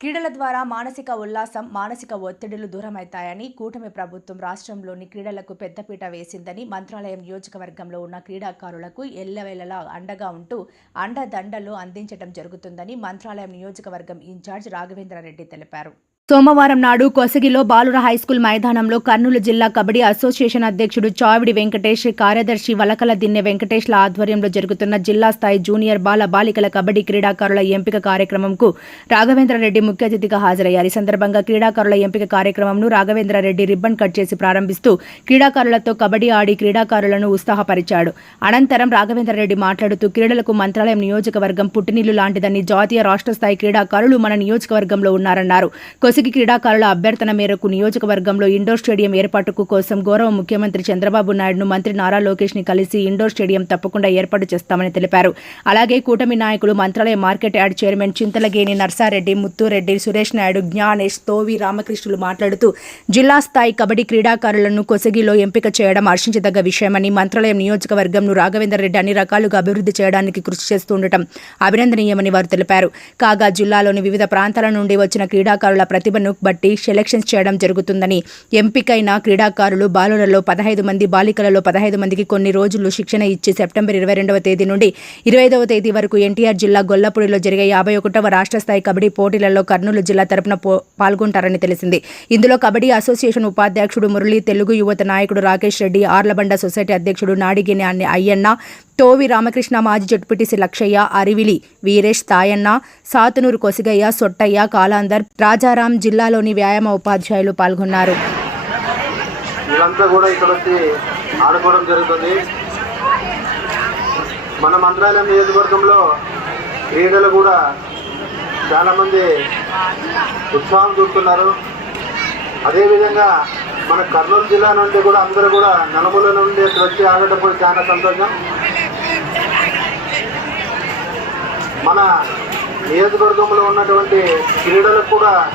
క్రీడల ద్వారా మానసిక ఉల్లాసం మానసిక ఒత్తిడులు దూరమవుతాయని కూటమి ప్రభుత్వం రాష్ట్రంలోని క్రీడలకు పెద్దపీట వేసిందని మంత్రాలయం నియోజకవర్గంలో ఉన్న క్రీడాకారులకు ఎల్లవేళలా అండగా ఉంటూ అండదండలు అందించడం జరుగుతుందని మంత్రాలయం నియోజకవర్గం ఇన్ఛార్జ్ రాఘవేంద్రారెడ్డి తెలిపారు. సోమవారం నాడు కొసగిలో బాలుర హైస్కూల్ మైదానంలో కర్నూలు జిల్లా కబడ్డీ అసోసియేషన్ అధ్యక్షుడు చావిడి వెంకటేష్ కార్యదర్శి వలకల దిన్నె వెంకటేష్ల ఆధ్వర్యంలో జరుగుతున్న జిల్లా స్థాయి జూనియర్ బాల బాలికల కబడ్డీ క్రీడాకారుల ఎంపిక కార్యక్రమంకు రాఘవేంద్రరెడ్డి ముఖ్య అతిథిగా హాజరయ్యారు. ఈ సందర్భంగా క్రీడాకారుల ఎంపిక కార్యక్రమంను రాఘవేంద్రరెడ్డి రిబ్బన్ కట్ చేసి ప్రారంభిస్తూ క్రీడాకారులతో కబడ్డీ ఆడి క్రీడాకారులను ఉత్సాహపరిచాడు. అనంతరం రాఘవేంద్రరెడ్డి మాట్లాడుతూ క్రీడలకు మంత్రాలయం నియోజకవర్గం పుట్టినిల్లు లాంటిదని జాతీయ రాష్ట్ర స్థాయి క్రీడాకారులు మన నియోజకవర్గంలో ఉన్నారన్నారు. కొసిగి క్రీడాకారుల అభ్యర్థన మేరకు నియోజకవర్గంలో ఇండోర్ స్టేడియం ఏర్పాటుకు కోసం గౌరవ ముఖ్యమంత్రి చంద్రబాబు నాయుడును మంత్రి నారా లోకేష్ని కలిసి ఇండోర్ స్టేడియం తప్పకుండా ఏర్పాటు చేస్తామని తెలిపారు. అలాగే కూటమి నాయకులు Mantralaya market yard chairman Chintalageni Narsareddy Muthureddy Suresh Naidu Gnanesh Tovi Ramakrishnulu మాట్లాడుతూ జిల్లా స్థాయి కబడ్డీ క్రీడాకారులను కొసగిలో ఎంపిక చేయడం హర్షించదగ్గ విషయమని మంత్రాలయం నియోజకవర్గంను రాఘవేందర్ రెడ్డి అన్ని రకాలుగా అభివృద్ధి చేయడానికి కృషి చేస్తుండటం అభినందనీయమని వారు తెలిపారు. కాగా జిల్లాలోని వివిధ ప్రాంతాల నుండి వచ్చిన క్రీడాకారుల ప్రతిభను బట్టి సెలక్షన్స్ చేయడం జరుగుతుందని ఎంపికైన క్రీడాకారులు బాలులలో పదహైదు మంది బాలికలలో పదహైదు మందికి కొన్ని రోజులు శిక్షణ ఇచ్చి సెప్టెంబర్ ఇరవై రెండవ తేదీ నుండి ఇరవై ఐదవ తేదీ వరకు ఎన్టీఆర్ జిల్లా గొల్లపూడిలో జరిగే యాభై ఒకటవ రాష్ట్ర స్థాయి కబడ్డీ పోటీలలో కర్నూలు జిల్లా తరపున పాల్గొంటారని తెలిసింది. ఇందులో కబడ్డీ అసోసియేషన్ ఉపాధ్యక్షుడు మురళి తెలుగు యువత నాయకుడు రాకేష్ రెడ్డి ఆర్లబండ సొసైటీ అధ్యక్షుడు నాడిగిని అయ్యన్న టోవి రామకృష్ణ మాజీ జడ్పీటీసీ లక్షయ్య అరివిలి వీరేష్ తాయన్న సాతునూరు కొసిగయ్య సొట్టయ్య కాలాందర్ రాజారాం జిల్లాలోని వ్యాయామ ఉపాధ్యాయులు పాల్గొన్నారు. వీళ్ళంతా కూడా ఇక్కడ వచ్చి ఆడుకోవడం జరుగుతుంది. మన మంత్రాలయం నియోజకవర్గంలో క్రీడలు కూడా చాలామంది ఉత్సాహం చూస్తున్నారు అదేవిధంగా మన కర్నూలు జిల్లా నుండి కూడా అందరూ కూడా నలుమూల నుండి వచ్చి ఆడటం కూడా చాలా సంతోషం. మన నియోజకవర్గంలో ఉన్నటువంటి క్రీడలకు కూడా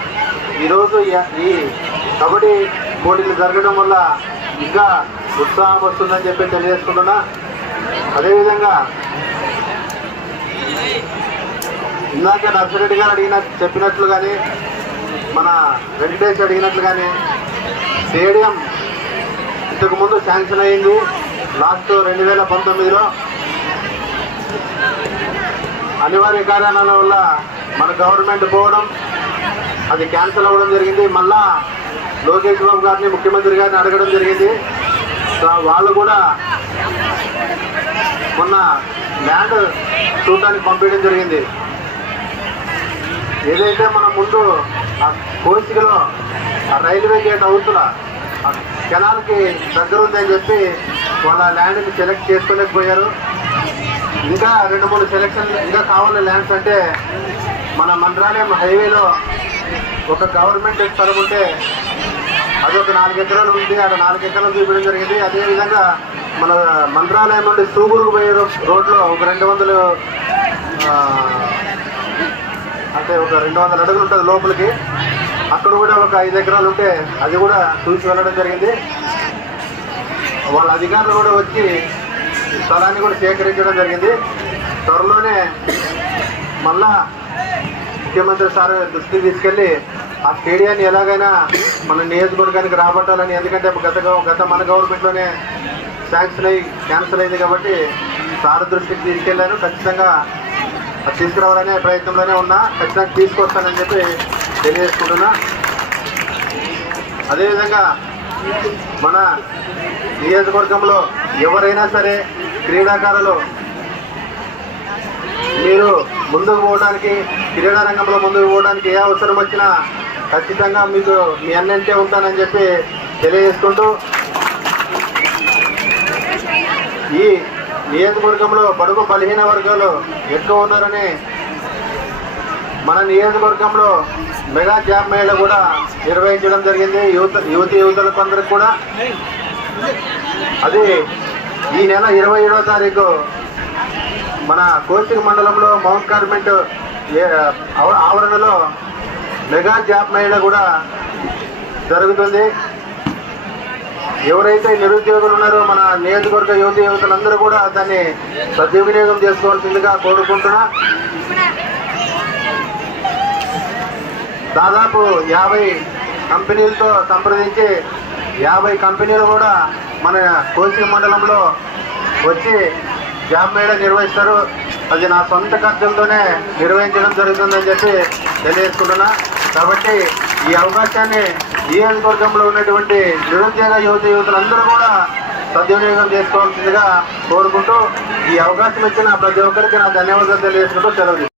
ఈరోజు ఈ- కబడ్డీ పోటీలు జరగడం వల్ల ఇంకా ఉత్సాహం వస్తుందని చెప్పి తెలియజేసుకుంటున్నా. అదేవిధంగా ఇందాక నర్సిరెడ్డి గారు అడిగిన చెప్పినట్లుగానే మన వెంకటేష్ అడిగినట్లుగానే స్టేడియం ఇంతకుముందు శాంక్షన్ అయింది. లాస్ట్ రెండు వేల పంతొమ్మిదిలో అనివార్య కారణాల వల్ల మన గవర్నమెంట్ పోవడం అది క్యాన్సిల్ అవ్వడం జరిగింది. మళ్ళా లోకేష్ బాబు గారిని ముఖ్యమంత్రి గారిని అడగడం జరిగింది. వాళ్ళు కూడా మొన్న ల్యాండ్ చూడటానికి పంపించడం జరిగింది. ఏదైతే మనం ముందు ఆ కోసికలో ఆ రైల్వే గేట్ అవుతున్న ఆ కెనాల్కి దగ్గర ఉందని చెప్పి వాళ్ళ ల్యాండ్ని సెలెక్ట్ చేసుకోలేకపోయారు ఇంకా రెండు మూడు సెలక్షన్లు ఇంకా కావాలి ల్యాండ్స్ అంటే మన మంత్రాలయం హైవేలో ఒక గవర్నమెంట్ స్థలం ఉంటే అది ఒక నాలుగు ఎకరాలు ఉంది. అక్కడ నాలుగు ఎకరాలు చూపించడం జరిగింది. అదేవిధంగా మన మంత్రాలయం నుండి సూగురుకు పోయే రోడ్లో ఒక రెండు వందలు అంటే ఒక రెండు వందల అడుగులు ఉంటుంది లోపలికి. అక్కడ కూడా ఒక ఐదు ఎకరాలు ఉంటే అది కూడా చూసి వెళ్ళడం జరిగింది. వాళ్ళ అధికారులు కూడా వచ్చి స్థలాన్ని కూడా సేకరించడం జరిగింది. త్వరలోనే మళ్ళా ముఖ్యమంత్రి సార్ దృష్టికి తీసుకెళ్ళి ఆ స్టేడియాన్ని ఎలాగైనా మన నియోజకవర్గానికి రాబట్టాలని ఎందుకంటే గత గత మన గవర్నమెంట్లోనే శాంక్షన్ అయ్యి క్యాన్సిల్ అయింది కాబట్టి సార్ దృష్టికి తీసుకెళ్ళాను ఖచ్చితంగా అది తీసుకురావాలనే ప్రయత్నంలోనే ఉన్నా. ఖచ్చితంగా తీసుకొస్తానని చెప్పి తెలియజేసుకుంటున్నా. అదేవిధంగా మన నియోజకవర్గంలో ఎవరైనా సరే క్రీడాకారులు మీరు ముందుకు పోవడానికి క్రీడా రంగంలో ముందుకు పోవడానికి ఏ అవసరం వచ్చినా ఖచ్చితంగా మీకు మీ అన్నంటే ఉంటానని చెప్పి తెలియజేసుకుంటూ ఈ నియోజకవర్గంలో బడుగు బలహీన వర్గాలు ఎక్కువ ఉన్నారని మన నియోజకవర్గంలో మెగా జాబ్ మేళ కూడా నిర్వహించడం జరిగింది. యువత యువతి యువతలకు అందరికి కూడా. అది ఈ నెల ఇరవై ఏడవ తారీఖు మన కోచింగ్ మండలంలో మౌంట్ కార్మెంట్ ఆవరణలో మెగా జాబ్ మేళ కూడా జరుగుతుంది. ఎవరైతే నిరుద్యోగులు ఉన్నారో మన నియోజకవర్గ యువతి యువతలందరూ కూడా దాన్ని సద్వినియోగం చేసుకోవాల్సిందిగా కోరుకుంటున్నా. దాదాపు యాభై కంపెనీలతో సంప్రదించి యాభై కంపెనీలు కూడా మన కోసి మండలంలో వచ్చి జాబ్ మేళ నిర్వహిస్తారు. అది నా సొంత ఖర్చులతోనే నిర్వహించడం జరుగుతుందని చెప్పి తెలియజేసుకుంటున్నా. కాబట్టి ఈ అవకాశాన్ని నియోజకవర్గంలో ఉన్నటువంటి నిరుద్యోగ యువత యువతులందరూ కూడా సద్వినియోగం చేసుకోవాల్సిందిగా కోరుకుంటూ ఈ అవకాశం ఇచ్చిన ప్రతి ఒక్కరికి నా ధన్యవాదాలు తెలియజేసుకుంటూ సెలవు